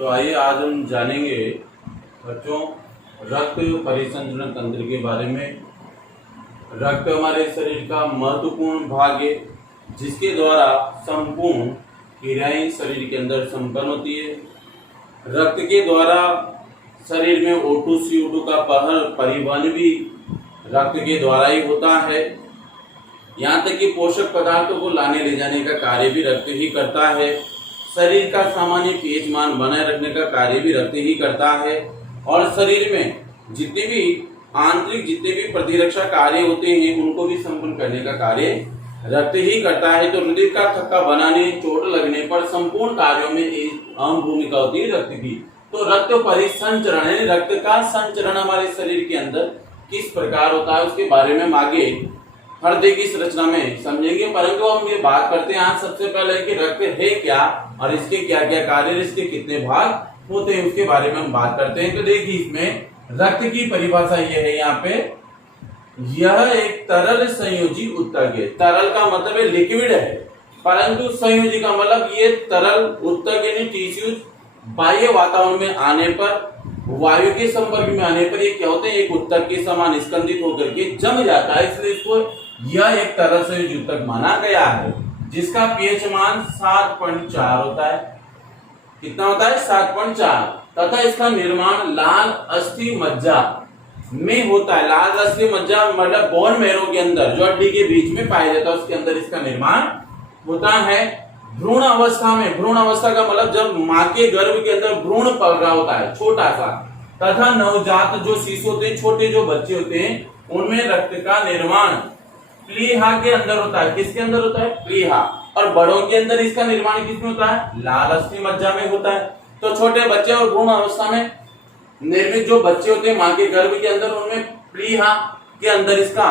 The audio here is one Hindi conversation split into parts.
तो आइए आज हम जानेंगे बच्चों रक्त परिसंचरण तंत्र के बारे में। रक्त हमारे शरीर का महत्वपूर्ण भाग है जिसके द्वारा संपूर्ण क्रियाएं शरीर के अंदर संपन्न होती है। रक्त के द्वारा शरीर में O2 CO2 का परिवहन भी रक्त के द्वारा ही होता है। यहाँ तक कि पोषक पदार्थों को लाने ले जाने का कार्य भी रक्त ही करता है। शरीर का सामान्य पीएच मान बनाए रखने का कार्य भी रक्त ही करता है। और शरीर में जितने भी प्रतिरक्षा कार्य होते हैं उनको भी संपन्न करने का कार्य रक्त ही करता है। तो हृदय का थक्का बनाने, चोट लगने पर संपूर्ण कार्यों में एक अहम भूमिका होती है रक्त की। तो रक्त परिसंचरण यानी रक्त का संचरण हमारे शरीर के अंदर किस प्रकार होता है उसके बारे में हम आगे हृदय की संरचना में समझेंगे। परंतु हम ये बात करते हैं आज सबसे पहले कि रक्त है क्या और इसके क्या क्या कार्य, इसके कितने भाग होते हैं उसके बारे में हम बात करते हैं। तो देखिए इसमें रक्त की परिभाषा ये है यहाँ पे, यह एक तरल संयोजी उत्तक है। तरल का मतलब है लिक्विड है, परंतु संयोजी का मतलब ये तरल उत्तक यानी टिश्यूज बाह्य वातावरण में आने पर, वायु के संपर्क में आने पर ये क्या होते हैं, एक उत्तक के समान स्कंदित होकर के जम जाता है। इसलिए इसको यह एक तरल संयोजी उत्तक माना गया है जिसका पीएच मान 7.4 होता है। कितना होता है? 7.4। तथा इसका निर्माण लाल अस्थि मज्जा में होता है। लाल अस्थि मज्जा मतलब बोन मैरो के अंदर जो हड्डी के बीच में पाया जाता है उसके अंदर इसका निर्माण होता है। भ्रूण अवस्था में, भ्रूण अवस्था का मतलब जब माँ के गर्भ के अंदर भ्रूण पल रहा होता है छोटा सा, तथा नवजात जो शिशु होते हैं, छोटे जो बच्चे होते हैं, उनमें रक्त का निर्माण प्लीहा के अंदर होता है। किसके अंदर होता है? प्लीहा। और बड़ों के अंदर इसका निर्माण किसमें होता है? लाल अस्थि मज्जा में होता है। तो छोटे बच्चे और भ्रूण अवस्था में निर्मित जो बच्चे होते हैं माँ के गर्भ के अंदर, उनमें प्लीहा के अंदर इसका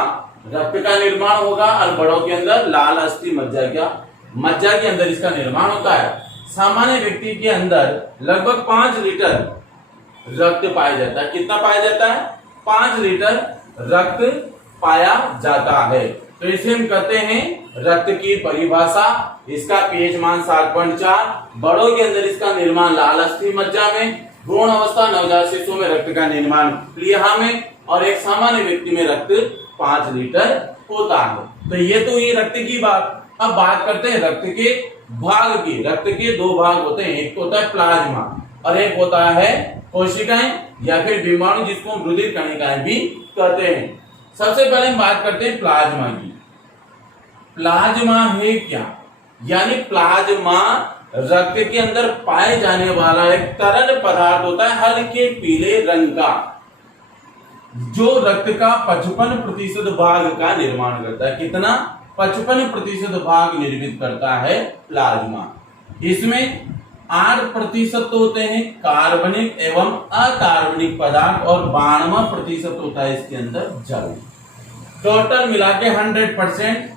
रक्त का निर्माण होगा और बड़ों के अंदर लाल अस्थि मज्जा के अंदर इसका निर्माण होता है। सामान्य व्यक्ति के अंदर लगभग 5 लीटर रक्त पाया जाता है। कितना पाया जाता है? 5 लीटर रक्त पाया जाता है। तो इसे हम कहते हैं रक्त की परिभाषा। इसका पीएच मान 7.4, बड़ों के अंदर इसका निर्माण लाल अस्थि मज्जा में, भ्रूण अवस्था नवजात शिशु में रक्त का निर्माण प्लीहा में, और एक सामान्य व्यक्ति में रक्त 5 लीटर होता है। तो ये तो ये रक्त की बात। अब बात करते हैं रक्त के भाग की। रक्त के 2 भाग होते हैं, एक तो होता है प्लाज्मा और एक होता है कोशिकाएं या फिर डिंबाणु जिसको हम रुधिर कणिकाएं भी कहते हैं। सबसे पहले हम बात करते हैं प्लाज्मा की। प्लाज्मा है क्या? यानी प्लाज्मा रक्त के अंदर पाए जाने वाला एक तरल पदार्थ होता है हल्के पीले रंग का, जो रक्त का 55% भाग का निर्माण करता है। कितना? 55% भाग निर्मित करता है प्लाज्मा। इसमें 8% होते हैं कार्बनिक एवं अकार्बनिक पदार्थ और 92% होता है इसके अंदर जल। टोटल मिला के 100%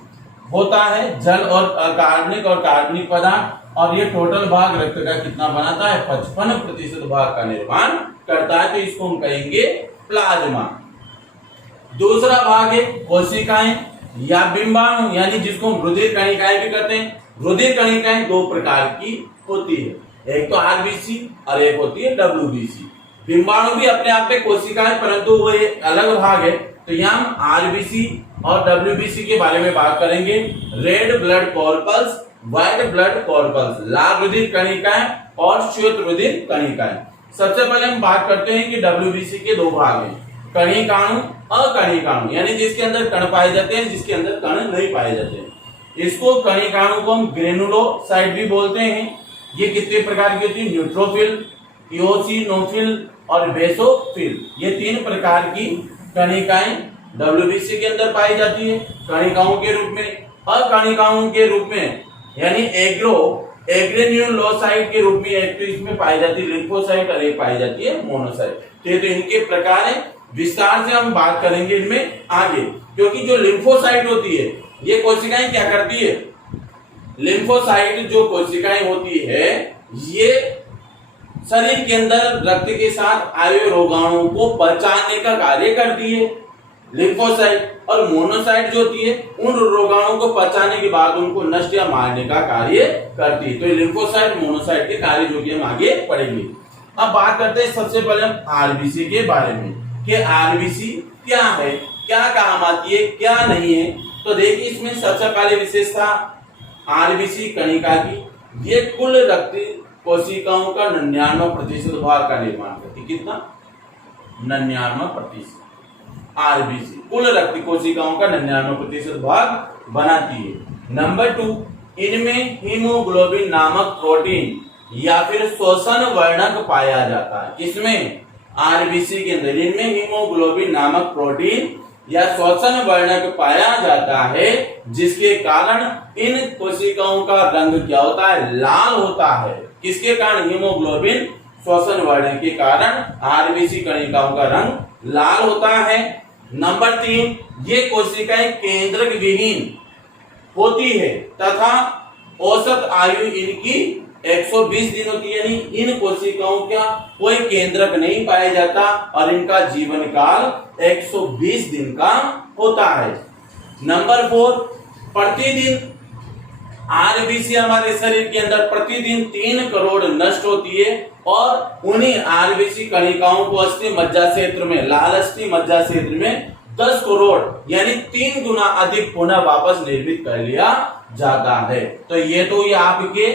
होता है जल और अकार्बनिक और कार्बनिक पदार्थ, और ये टोटल भाग रक्त का कितना बनाता है? 55% भाग का निर्माण करता है। तो इसको हम कहेंगे प्लाज्मा। दूसरा भाग है कोशिकाएं या डिंबाणु, यानी जिसको हम रुधिर कणिकाएं भी कहते हैं। रुधिर कणिकाएं 2 प्रकार की होती है, एक तो आरबीसी और एक होती है डब्ल्यूबीसी। डिंबाणु भी अपने आप में कोशिकाएं, परंतु वो एक अलग भाग है। तो यहाँ हम आरबीसी और डब्ल्यूबीसी के बारे में बात करेंगे। Red blood corpuscles, white blood corpuscles, लाल रुधिर कणिकाएं और श्वेत रुधिर कणिकाएं। सबसे पहले हम बात करते हैं कि डब्ल्यूबीसी के 2 भाग हैं, कणिकाणु, अकणिकाणु, यानी जिसके अंदर कण पाए जाते हैं, जिसके अंदर कण नहीं पाए जाते हैं। इसको कणिकाणु को हम ग्रेनुलोसाइट भी बोलते हैं। ये कितने प्रकार की होती है? न्यूट्रोफिल, इओसिनोफिल और बेसोफिल। ये 3 प्रकार की कणिकाएं डब्ल्यूबीसी के अंदर पाई जाती है कणिकाओं के रूप में। अकणिकाओं के रूप में यानी एग्रेन्युलोसाइट के रूप में एक तो इसमें पाई जाती है लिम्फोसाइट और एक पाई जाती है मोनोसाइट। तो इनके प्रकार है, विस्तार से हम बात करेंगे इनमें आगे। क्योंकि जो लिम्फोसाइट होती है ये कोशिकाएं क्या करती है? लिम्फोसाइट जो कोशिकाएं होती है ये शरीर के अंदर रक्त के साथ आए रोगाणुओं को पहचानने का कार्य करती है लिम्फोसाइट। और मोनोसाइट जो होती है उन रोगाणुओं को पहचानने के बाद उनको नष्ट या मारने का कार्य करती है। तो लिम्फोसाइट मोनोसाइट के कार्य जो कि हम आगे पढ़ेंगे। अब बात करते हैं सबसे पहले हम आरबीसी के बारे में कि आरबीसी क्या है, क्या काम आती है, क्या नहीं है। तो देखिए इसमें सबसे पहले विशेषता आरबीसी कणिका की, ये कुल रक्त कोशिकाओं का 99% भाग का निर्माण करती है। कितना? 99%। आरबीसी कुल रक्त कोशिकाओं का 99% भाग बनाती है। नंबर 2, इनमें हीमोग्लोबिन नामक प्रोटीन या फिर शोषण वर्णक पाया जाता है। किसमें? आरबीसी के अंदर इनमें हीमोग्लोबिन नामक प्रोटीन या शोषण वर्णक पाया जाता है, जिसके कारण इन कोशिकाओं का रंग क्या होता है? लाल होता है। किसके कारण? हीमोग्लोबिन शोषण वर्णक के कारण आरबीसी कणिकाओं का रंग लाल होता है। नंबर 3, ये कोशिकाएं केंद्रक विहीन होती है तथा औसत आयु इनकी 120 दिन होती है। यानी इन कोशिकाओं का कोई केंद्रक नहीं पाया जाता और इनका जीवन काल 120 दिन का होता है। नंबर 4, प्रतिदिन आरबीसी हमारे शरीर के अंदर प्रतिदिन 3 करोड़ नष्ट होती है और उन्हीं आरबीसी कणिकाओं को अस्थि मज्जा क्षेत्र में, लाल अस्थि मज्जा क्षेत्र में 10 करोड़ यानी 3 गुना अधिक पुनः वापस निर्मित कर लिया जाता है। तो ये आपके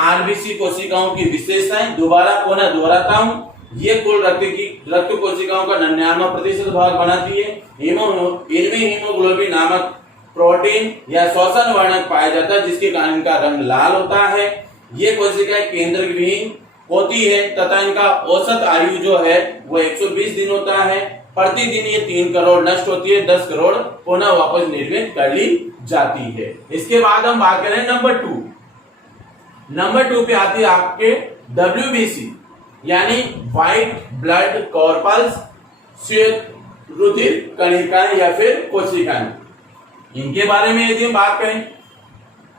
आरबीसी कोशिकाओं की विशेषताएं। दोबारा पुनः दोहराता हूं, ये कुल रक्त कोशिकाओं का 99% भाग बनाती है। इनमें हीमोग्लोबिन नामक प्रोटीन या शोषण वर्णक पाया जाता है, जिसके कारण इनका रंग लाल होता है। ये कोशिकाएं केंद्रक विहीन होती है तथा इनका औसत आयु जो है वो 120 दिन होता है। प्रतिदिन ये 3 करोड़ नष्ट होती है, 10 करोड़ पुनः वापस निर्मित कर ली जाती है। इसके बाद हम बात करें नंबर 2 पे आती है आपके WBC यानी व्हाइट ब्लड कॉर्पल्स, श्वेत रुधिर कणिकाएं या फिर कोशिकाएं। इनके बारे में यदि हम बात करें,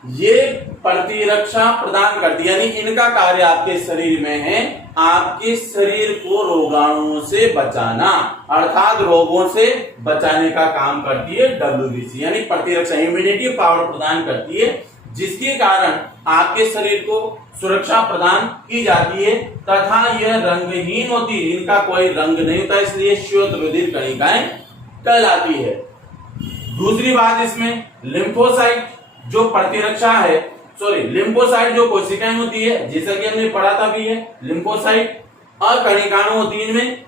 ये प्रतिरक्षा प्रदान करती है, यानी इनका कार्य आपके शरीर में है आपके शरीर को रोगाणुओं से बचाना, अर्थात रोगों से बचाने का काम करती है WBC यानी प्रतिरक्षा, इम्यूनिटी पावर प्रदान करती है, जिसके कारण आपके शरीर को सुरक्षा प्रदान की जाती है तथा यह रंगहीन होती है, इनका कोई रंग नहीं होता, इसलिए श्वेत रुधिर कणिकाएं कहलाती है। दूसरी बात इसमें लिम्फोसाइट जो प्रतिरक्षा है, लिम्फोसाइट जो कोशिकाएं होती है, जैसा कि हमने पढ़ा था भी है, लिम्फोसाइट अकणिकाणु होती है इनमें,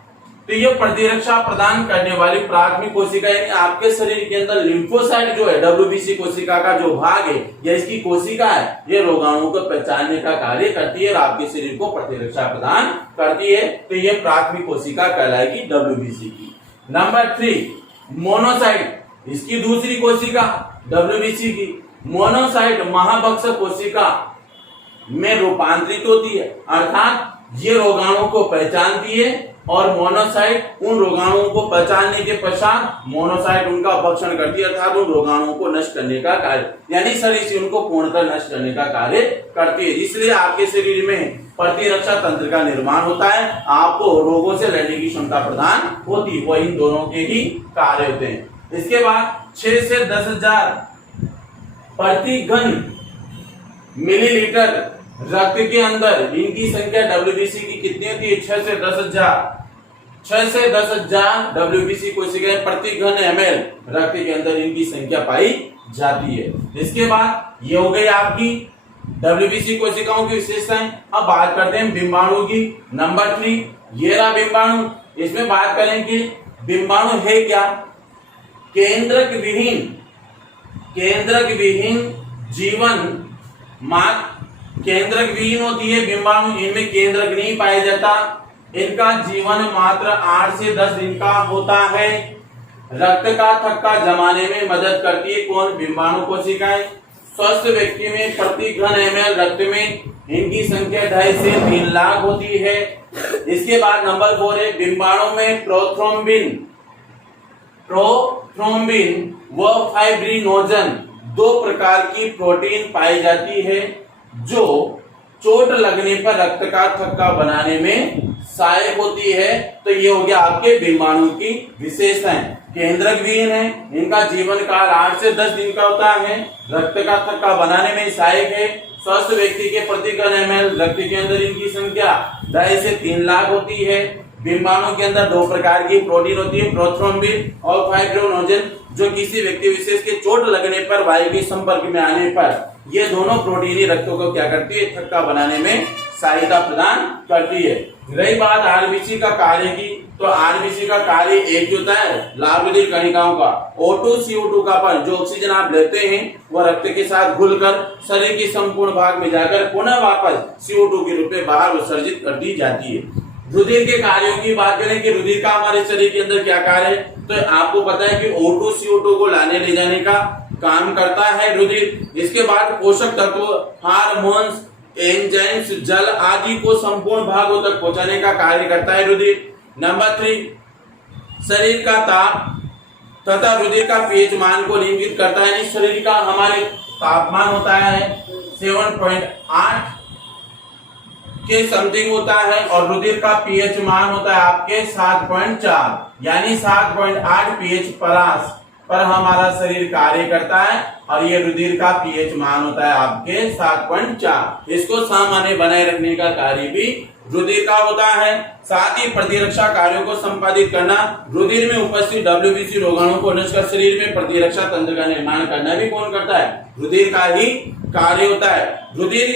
तो ये प्रतिरक्षा प्रदान करने वाली प्राथमिक कोशिका यानी आपके शरीर के अंदर लिम्फोसाइट जो है WBC कोशिका का जो भाग है या इसकी कोशिका है, ये रोगाणुओं को पहचानने का कार्य करती है और आपके शरीर को प्रतिरक्षा प्रदान करती है, तो ये प्राथमिक कोशिका कहलाएगी WBC की। नंबर 3 मोनोसाइट, इसकी दूसरी कोशिका WBC की मोनोसाइट महाभक्षक कोशिका में रूपांतरित होती है, अर्थात ये रोगाणुओं को पहचानती है और मोनोसाइट उन रोगाणुओं को पहचानने के पश्चात मोनोसाइट उनका भक्षण करती है, अर्थात उन रोगाणुओं को नष्ट करने का कार्य, यानी शरीर से उनको पूर्णतः नष्ट करने का कार्य करती है। इसलिए आपके शरीर में प्रतिरक्षा तंत्र का निर्माण होता है, आपको रोगों से लड़ने की क्षमता प्रदान होती है, वो इन दोनों के ही कार्य होते हैं। इसके बाद 6 से 10,000 प्रति घन मिलीलीटर रक्त के अंदर इनकी संख्या WBC की कितनी होती है? 6 से 10,000 WBC कोशिकाएं प्रति घन ml रक्त के अंदर इनकी संख्या पाई जाती है। इसके बाद ये हो गई आपकी WBC कोशिकाओं की विशेषताएं। अब बात करते हैं बिंबाणु की। नंबर 3 ये रहा बिंबाणु। इसमें बात करें कि बिंबाणु है क्या? केंद्रक विहीन जीवन केंद्रक विहीन होती है बिंबाणु, इनमें केंद्रक नहीं पाया जाता, इनका जीवन मात्र 8 से 10 दिन का होता है। रक्त का थक्का जमाने में मदद करती है कौन? बिंबाणु कोशिकाएं। स्वस्थ व्यक्ति में प्रति घन ml रक्त में इनकी संख्या 2.5 से 3 लाख होती है। इसके बाद नंबर 4 है बिंबाणु में प्रोथ्रोम्बिन व फाइब्रिनोजन 2 प्रकार की प्रोटीन पाई जाती है जो चोट लगने पर रक्त का थक्का बनाने में सहायक होती है। तो ये हो गया आपके बिंबाणु की विशेषताएं। केंद्रक विहीन है, इनका जीवन काल 8 से 10 दिन का होता है, रक्त का थक्का बनाने में सहायक है, स्वस्थ व्यक्ति के प्रति घन ml रक्त के अंदर इनकी संख्या 2.5 से 3 लाख होती है। डिम्बाणु के अंदर 2 प्रकार की प्रोटीन होती है, प्रोथ्रोम्बिन और फाइब्रिनोजन, जो किसी व्यक्ति विशेष के चोट लगने पर वायु के संपर्क में आने पर ये दोनों प्रोटीन ही रक्त को क्या करती है, थक्का बनाने में सहायता प्रदान करती है। रही बात आरबीसी का कार्य की, तो आरबीसी का कार्य एक ही होता है लाल रुधिर कणिकाओं का O2 CO2 का पर जो ऑक्सीजन आप लेते हैं वह रक्त के साथ घुलकर शरीर के संपूर्ण भाग में जाकर पुनः वापस CO2 के रूप में बाहर विसर्जित कर दी जाती है। रुधिर के कार्यों की बात करें कि रुधिर का हमारे शरीर के अंदर क्या कार्य है, तो आपको पता है कि O2 CO2 को लाने ले जाने का काम करता है रुधिर। इसके बाद पोषक तत्व, हार्मोन्स, एंजाइम्स, जल आदि को संपूर्ण भागों तक पहुंचाने का कार्य करता है रुधिर। नंबर 3, शरीर का ताप तथा रुधिर का पीएच मान को नियंत्रित करता है। यानी शरीर का हमारे तापमान होता है 7.8 के समथिंग होता है और रुधिर का पीएच मान होता है आपके 7.4, यानी 7.8 पीएच पर हमारा शरीर कार्य करता है और ये रुधिर का पीएच मान होता है आपके 7.4। इसको सामान्य बनाए रखने का कार्य भी रुधिर का होता है। साथ ही प्रतिरक्षा कार्यों को संपादित करना, रुधिर में उपस्थित WBC रोगाणु को नष्ट कर शरीर में प्रतिरक्षा तंत्र का निर्माण करना भी कौन करता है, रुधिर का ही कार्य होता है। रुधिर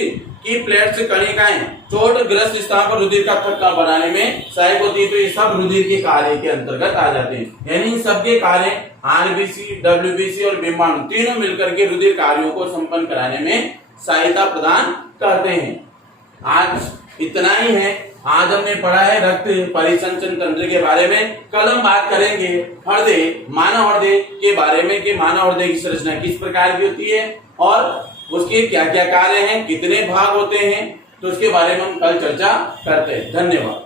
की प्लेट्स कणिकाएं चोटग्रस्त स्थान पर रुधिर का थक्का बनाने में सहायक होती है, तो ये सब रुधिर के कार्य के अंतर्गत आ जाते हैं। यानी इन सबके कार्य आरबीसी, WBC और डिम्बाणु तीनों मिलकर के रुधिर कार्यों को संपन्न कराने में सहायता प्रदान करते हैं। आज इतना ही है। आज हमने पढ़ा है रक्त परिसंचरण तंत्र के बारे में। कल हम बात करेंगे हृदय, मानव हृदय के बारे में कि मानव हृदय की संरचना किस प्रकार की होती है और उसके क्या क्या कार्य हैं, कितने भाग होते हैं, तो उसके बारे में हम कल चर्चा करते हैं। धन्यवाद।